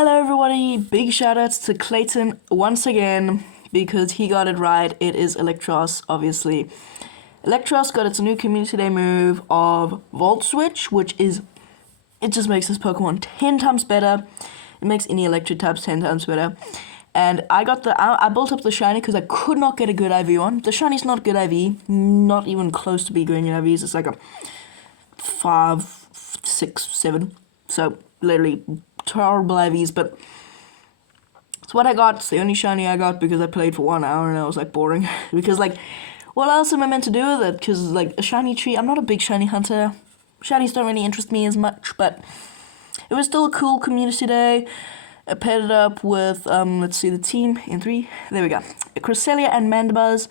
Hello everybody, big shout outs to Clayton once again because he got it right. It is Electros, obviously. Electros got its new community day move of Volt Switch, it just makes this Pokemon 10 times better. It makes any electric types 10 times better. And I built up the shiny because I could not get a good IV on. The shiny's not good IV, not even close to be good in IVs. It's like a 5, 6, 7. So literally terrible IVs, but it's what I got. It's the only shiny I got because I played for 1 hour and I was like boring. Because like, what else am I meant to do with it? Because like a shiny tree, I'm not a big shiny hunter. Shinies don't really interest me as much, but it was still a cool community day. I paired it up with, let's see, the team in 3. There we go. Cresselia and Mandibuzz,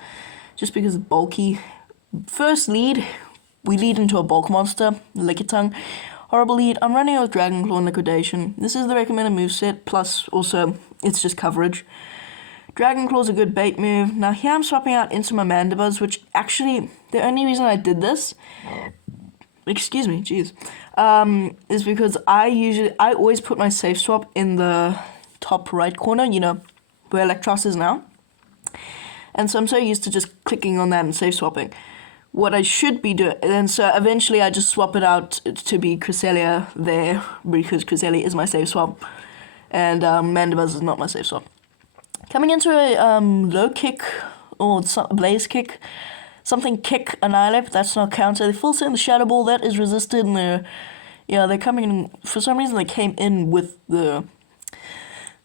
just because it's bulky. First lead, we lead into a bulk monster, Lickitung. Horrible lead. I'm running with Dragon Claw and Liquidation. This is the recommended moveset, plus also it's just coverage. Dragon Claw's a good bait move. Now here I'm swapping out into my Mandibuzz, which actually, the only reason I did this, excuse me, jeez, is because I always put my safe swap in the top right corner, you know, where Electros is now. And so I'm so used to just clicking on that and safe swapping. What I should be doing, and so eventually I just swap it out to be Cresselia there, because Cresselia is my safe swap, and Mandibuzz is not my safe swap. Coming into a low kick, or blaze kick, something kick Annihilate, that's not counter. They full set in the Shadow Ball, that is resisted, and they're coming in, for some reason they came in with the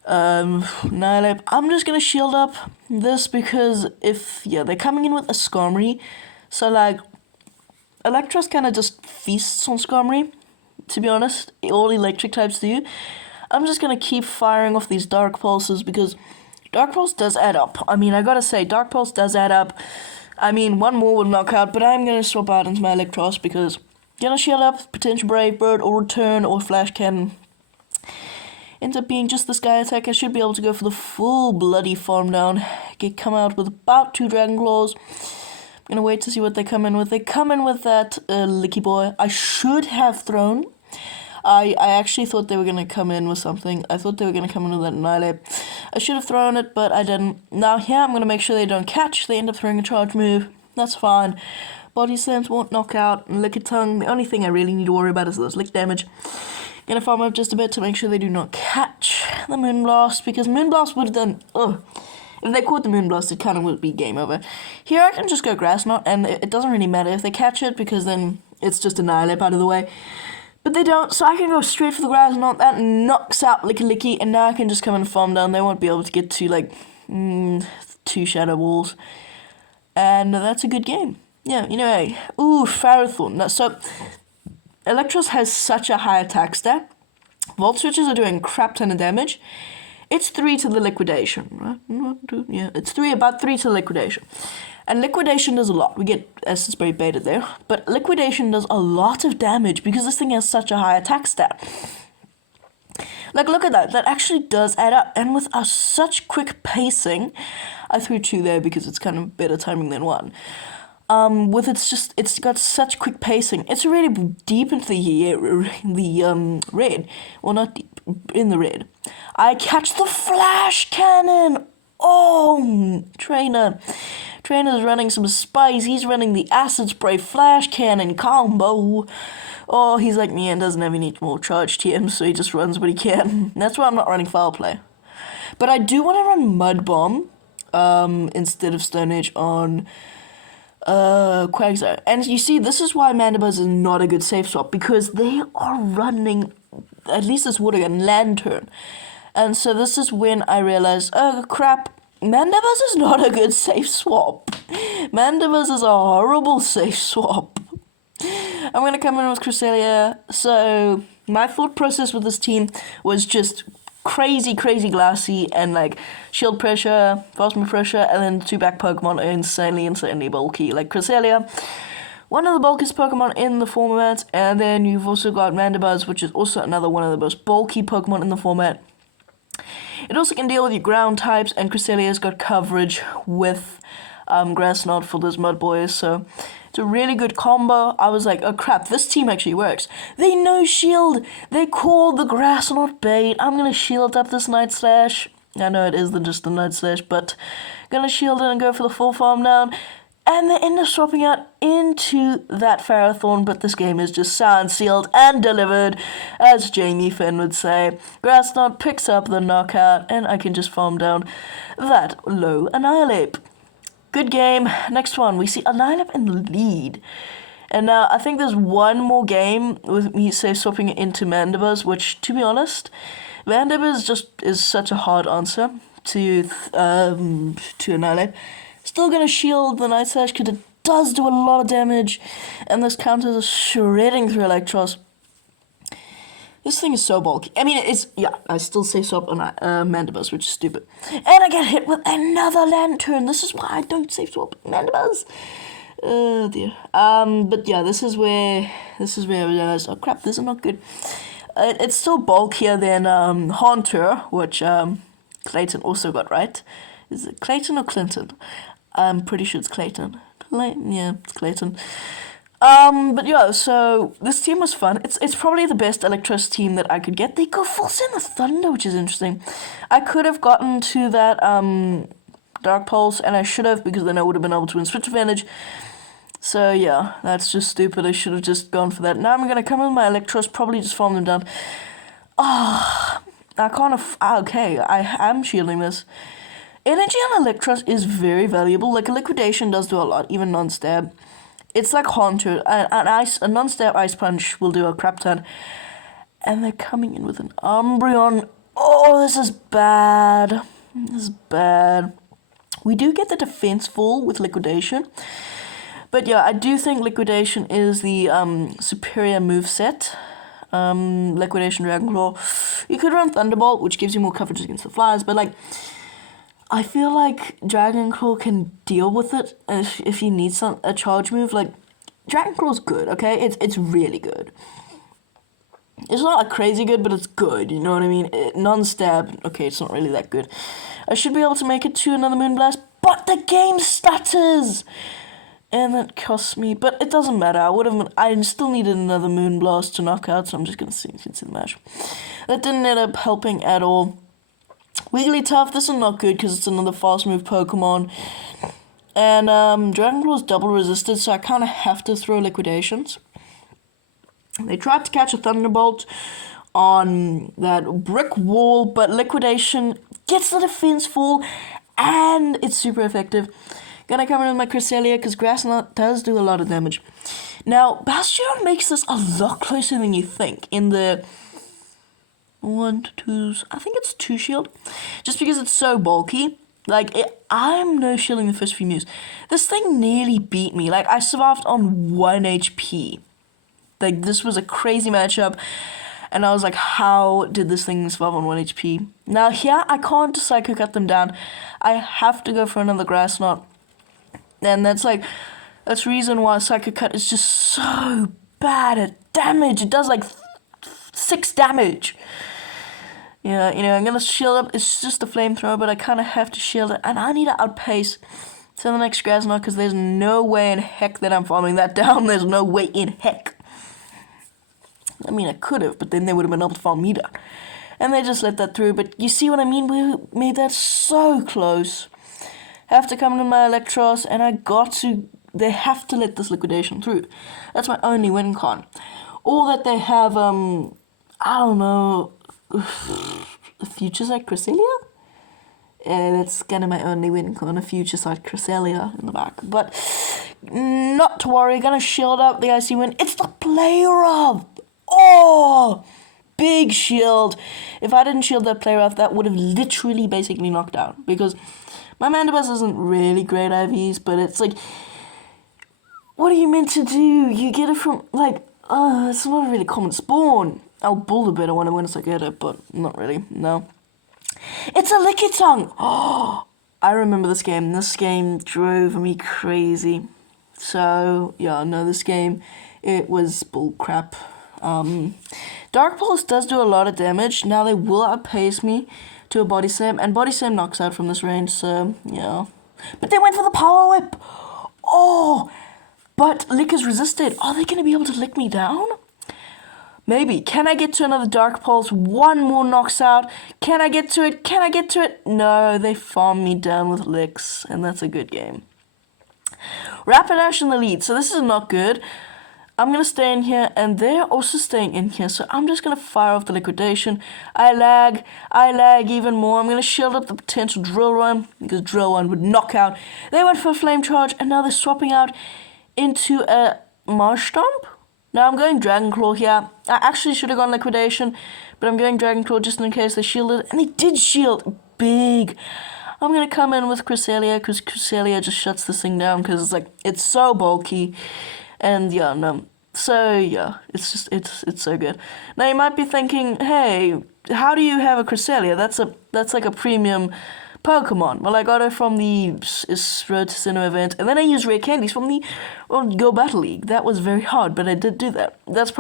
Annihilate. I'm just gonna shield up this because they're coming in with a Skarmory. So, like, Electros kind of just feasts on Skarmory, to be honest. All electric types do. I'm just going to keep firing off these Dark Pulses because Dark Pulse does add up. I mean, I gotta say, Dark Pulse does add up. I mean, one more will knock out, but I'm going to swap out into my Electros because gonna shield up, potential Brave Bird, or Return, or Flash Cannon. Ends up being just the Sky Attack. I should be able to go for the full bloody farm down. Come out with about 2 Dragon Claws. I'm gonna wait to see what they come in with. They come in with that Licky Boy. I should have thrown. I actually thought they were gonna come in with something. I thought they were gonna come in with that Annihilate. I should have thrown it, but I didn't. Now here I'm gonna make sure they don't catch. They end up throwing a charge move. That's fine. Body Slams won't knock out. Lickitung. The only thing I really need to worry about is those lick damage. Gonna farm up just a bit to make sure they do not catch the Moonblast, because Moonblast would have done. If they caught the Moonblast, it kind of would be game over. Here I can just go Grass Knot, and it doesn't really matter if they catch it, because then it's just Annihilate out of the way. But they don't, so I can go straight for the Grass Knot. That knocks out Licky Licky, and now I can just come and farm down. They won't be able to get to, like, 2 Shadow Balls. And that's a good game. Yeah, ooh, Ferrothorn. So, Electros has such a high attack stat. Volt Switches are doing crap ton of damage. It's 3 to the Liquidation, right? 1, 2, yeah, it's about 3 to the Liquidation. And Liquidation does a lot. We get Essence Spray baited there. But Liquidation does a lot of damage because this thing has such a high attack stat. Like, look at that. That actually does add up. And with such quick pacing, I threw 2 there because it's kind of better timing than 1. It's got such quick pacing. It's already deep into the red. Well, not deep, in the red. I catch the Flash Cannon! Oh, Trainer's running some spice. He's running the Acid Spray Flash Cannon combo. Oh, he's like me and doesn't have any more charge TM, so he just runs what he can. That's why I'm not running Foul Play. But I do want to run Mud Bomb instead of Stone Edge on Quagsire. And you see, this is why Mandibuzz is not a good safe swap, because they are running, at least this Water Gun, Lantern. And so this is when I realized, oh crap, Mandibuzz is not a good safe swap. Mandibuzz is a horrible safe swap. I'm going to come in with Cresselia. So my thought process with this team was just crazy glassy, and like shield pressure, fast move pressure, and then 2 back Pokemon are insanely bulky. Like Cresselia, one of the bulkiest Pokemon in the format, and then you've also got Mandibuzz, which is also another one of the most bulky Pokemon in the format. It also can deal with your ground types, and Cresselia's got coverage with Grass Knot for those Mud Boys, so it's a really good combo. I was like, oh crap, this team actually works. They no shield. They called the Grass Knot bait. I'm gonna shield up this Night Slash. I know it is just the Night Slash, but gonna shield it and go for the full farm down. And they end up swapping out into that Ferrothorn, but this game is just sound sealed and delivered, as Jamie Finn would say. Grass Knot picks up the knockout, and I can just farm down that low Annihilate. Good game. Next one, we see Annihilate in the lead. And now I think there's one more game with me, say, swapping it into Mandibuzz, which, to be honest, Mandibuzz is such a hard answer to Annihilate. Still gonna shield the Night Slash because it does do a lot of damage, and this counters are shredding through Electros. This thing is so bulky. I mean, I still say swap on Mandibuzz, which is stupid. And I get hit with another Lantern. This is why I don't save swap Mandibuzz. Oh dear. But yeah, this is where I realized, oh crap, this is not good. It's still bulkier than Haunter, which Clayton also got right. Is it Clayton or Clinton? I'm pretty sure it's Clayton. Yeah, it's Clayton. But yeah, so this team was fun. It's probably the best Electros team that I could get. They go full send the Thunder, which is interesting. I could have gotten to that Dark Pulse, and I should have, because then I would have been able to win switch advantage. So yeah, that's just stupid. I should have just gone for that. Now I'm gonna come in with my Electros, probably just farm them down. I can't. Okay, I am shielding this. Energy on Electros is very valuable. Like, a Liquidation does do a lot, even non-stab. It's like Haunter. A non-stab Ice Punch will do a crap ton. And they're coming in with an Umbreon. Oh, this is bad. This is bad. We do get the defense full with Liquidation. But yeah, I do think Liquidation is the superior moveset. Liquidation, Dragon Claw. You could run Thunderbolt, which gives you more coverage against the flyers, but like, I feel like Dragon Claw can deal with it if you need a charge move. Like, Dragon Claw's good, okay? It's really good. It's not like crazy good, but it's good, you know what I mean? Non-stab, okay, it's not really that good. I should be able to make it to another Moonblast, but the game stutters! And that costs me, but it doesn't matter. I still needed another Moonblast to knock out, so I'm just gonna see the match. That didn't end up helping at all. Wigglytuff, this is not good because it's another fast move Pokemon. And Dragon Claw's double resisted, so I kind of have to throw Liquidations. They tried to catch a Thunderbolt on that brick wall, but Liquidation gets the defense full, and it's super effective. Gonna come in with my Cresselia because Grass Knot does do a lot of damage. Now, Bastion makes this a lot closer than you think in the 1 to 2s. I think it's 2 shield, just because it's so bulky. Like, I'm no shielding the first few moves. This thing nearly beat me. Like, I survived on 1 HP. Like, this was a crazy matchup, and I was like, how did this thing survive on 1 HP? Now, here, I can't Psycho Cut them down. I have to go for another Grass Knot. And that's reason why Psycho Cut is just so bad at damage. It does like 6 damage. Yeah, I'm gonna shield up. It's just a flamethrower, but I kind of have to shield it, and I need to outpace to the next Grass Knot because there's no way in heck that I'm farming that down. There's no way in heck. I mean, I could have, but then they would have been able to farm me down, and they just let that through. But you see what I mean? We made that so close. Have to come in my Electros, and they have to let this Liquidation through. That's my only win con. Or that they have, I don't know, a Future Sight Cresselia? That's kind of my only win con, a Future Sight Cresselia in the back. But not to worry, gonna shield up the Icy Wind. It's the Player Up! Oh! Big shield. If I didn't shield that Player Up, that would have literally basically knocked out. Because my Mandibuzz isn't really great IVs, but it's like, what are you meant to do? You get it from, like, it's not a really common spawn. I'll bull the better one once I get it, but not really, no. It's a Lickitung! Oh, I remember this game. This game drove me crazy. So, yeah, no, this game, it was bull crap. Dark Pulse does do a lot of damage. Now they will outpace me to a Body Slam, and Body Slam knocks out from this range, so, yeah. But they went for the power whip. Oh, but Lick is resisted. Are they going to be able to lick me down? Maybe. Can I get to another Dark Pulse? One more knocks out. Can I get to it? Can I get to it? No, they farm me down with licks, and that's a good game. Rapidash in the lead, so this is not good. I'm going to stay in here, and they're also staying in here, so I'm just going to fire off the liquidation. I lag even more. I'm going to shield up the potential Drill Run, because Drill Run would knock out. They went for a Flame Charge, and now they're swapping out into a Marsh Stomp. Now I'm going Dragon Claw here. I actually should have gone Liquidation, but I'm going Dragon Claw just in case they shielded, and they did shield big. I'm going to come in with Cresselia, because Cresselia just shuts this thing down, because it's like, it's so bulky. And yeah, no. So yeah, it's so good. Now you might be thinking, hey, how do you have a Cresselia? That's like a premium Pokemon. Well, I got it from the Road to Sinnoh event, and then I used rare candies from the Go Battle League. That was very hard, but I did do that. That's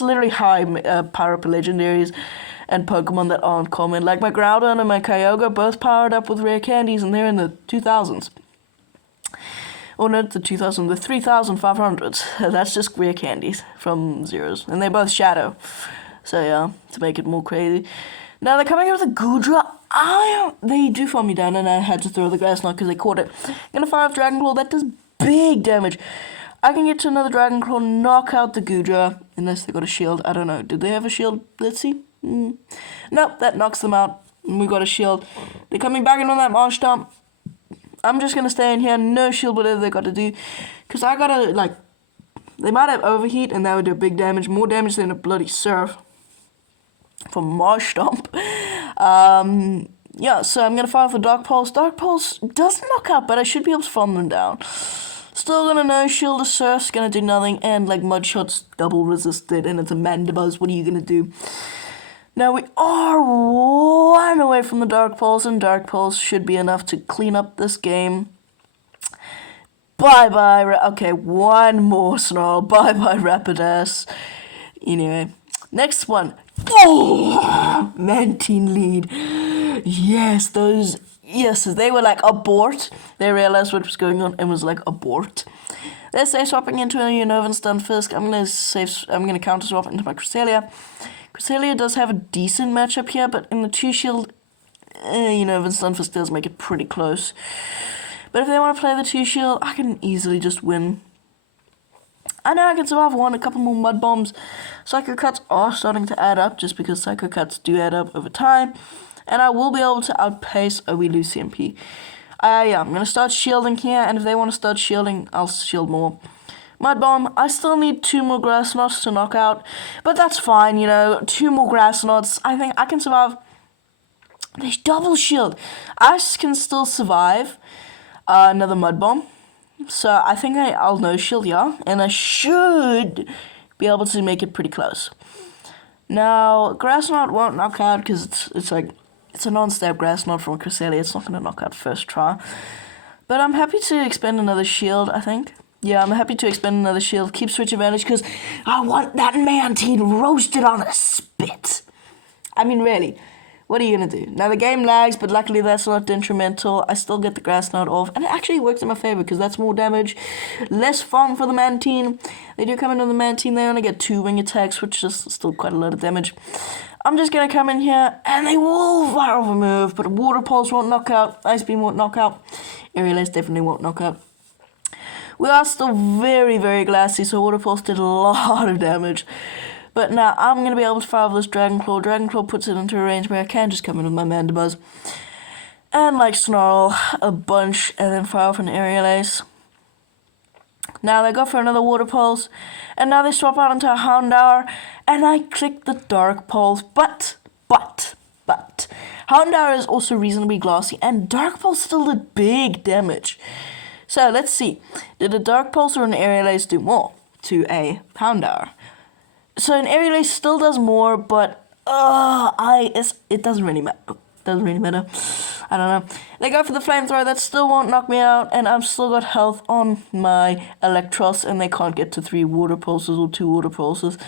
literally how I power up legendaries and Pokemon that aren't common. Like my Groudon and my Kyogre both powered up with rare candies, and they're in the 2000s. Or not the 2000, the 3500s. That's just rare candies from zeros. And they're both shadow. So yeah, to make it more crazy. Now they're coming out with a Goodra. They do farm me down, and I had to throw the Grass Knot because they caught it. I'm gonna fire off Dragon Claw. That does big damage. I can get to another Dragon Claw, knock out the Goodra. Unless they got a shield. I don't know. Did they have a shield? Let's see. Nope, that knocks them out. And we got a shield. They're coming back in on that Marsh Stomp. I'm just going to stay in here, no shield, whatever they got to do. Because I got to, like, they might have Overheat, and that would do big damage. More damage than a bloody Surf. From Marsh Stomp. Yeah, so I'm going to fire off the Dark Pulse. Dark Pulse doesn't knock out, but I should be able to farm them down. Still going to no shield, a Surf's going to do nothing. And, like, Mud Shot's double resisted, and it's a Mandibuzz. What are you going to do? Now we are one away from the Dark Pulse, and Dark Pulse should be enough to clean up this game. Bye-bye, okay, one more Snarl. Bye-bye, Rapidash. Anyway, next one. Oh, Mantine lead. Yes, they were like, abort. They realized what was going on and was like, abort. They're safe swapping into a Unova Stunfisk. I'm gonna counter swap into my Cresselia. Cresselia does have a decent matchup here, but in the 2-shield, Stunfisk does make it pretty close. But if they want to play the 2-shield, I can easily just win. I know I can survive a couple more Mud Bombs. Psycho Cuts are starting to add up, just because Psycho Cuts do add up over time. And I will be able to outpace we lose CMP. Yeah, I'm going to start shielding here, and if they want to start shielding, I'll shield more. Mud Bomb, I still need 2 more Grass Knots to knock out, but that's fine, 2 more Grass Knots. I think I can survive. They double shield. I can still survive another Mud Bomb, so I think I'll no shield, yeah, and I should be able to make it pretty close. Now, Grass Knot won't knock out because it's a non-stab Grass Knot from Cresselia. It's not going to knock out first try, but I'm happy to expend another shield, I think. Yeah, I'm happy to expend another shield. Keep switch advantage because I want that Mantine roasted on a spit. I mean, really, what are you going to do? Now, the game lags, but luckily that's not detrimental. I still get the Grass Knot off, and it actually works in my favor because that's more damage. Less farm for the Mantine. They do come in on the Mantine. They only get 2 wing attacks, which is still quite a lot of damage. I'm just going to come in here, and they will fire off a move, but Water Pulse won't knock out. Ice Beam won't knock out. Aerial Ace definitely won't knock out. We are still very, very glassy, so Water Pulse did a lot of damage. But now I'm going to be able to fire off this Dragon Claw. Dragon Claw puts it into a range where I can just come in with my Mandibuzz. And like Snarl a bunch, and then fire off an Aerial Ace. Now they go for another Water Pulse, and now they swap out into a Houndour, and I click the Dark Pulse, but, Houndour is also reasonably glassy, and Dark Pulse still did big damage. So let's see, did a Dark Pulse or an Aerial Ace do more to a Houndour? So an Aerial Ace still does more, but it doesn't really matter. I don't know. They go for the Flamethrower. That still won't knock me out, and I've still got health on my Electros, and they can't get to 3 Water Pulses or 2 Water Pulses.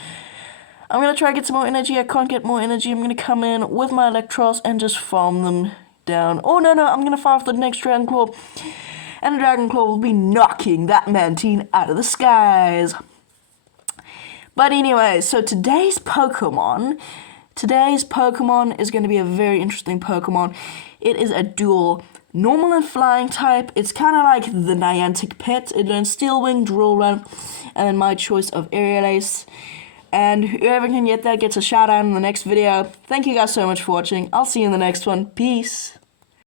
I'm going to try to get some more energy. I can't get more energy. I'm going to come in with my Electros and just farm them down. Oh no, I'm gonna fire off the next Dragon Claw. And the Dragon Claw will be knocking that Mantine out of the skies. But anyway, so today's Pokemon is going to be a very interesting Pokemon. It is a dual normal and flying type. It's kind of like the Niantic pet. It learns Steel Wing, Droll Run, and then my choice of Aerial Ace. And whoever can get that gets a shout out in the next video. Thank you guys so much for watching. I'll see you in the next one. Peace.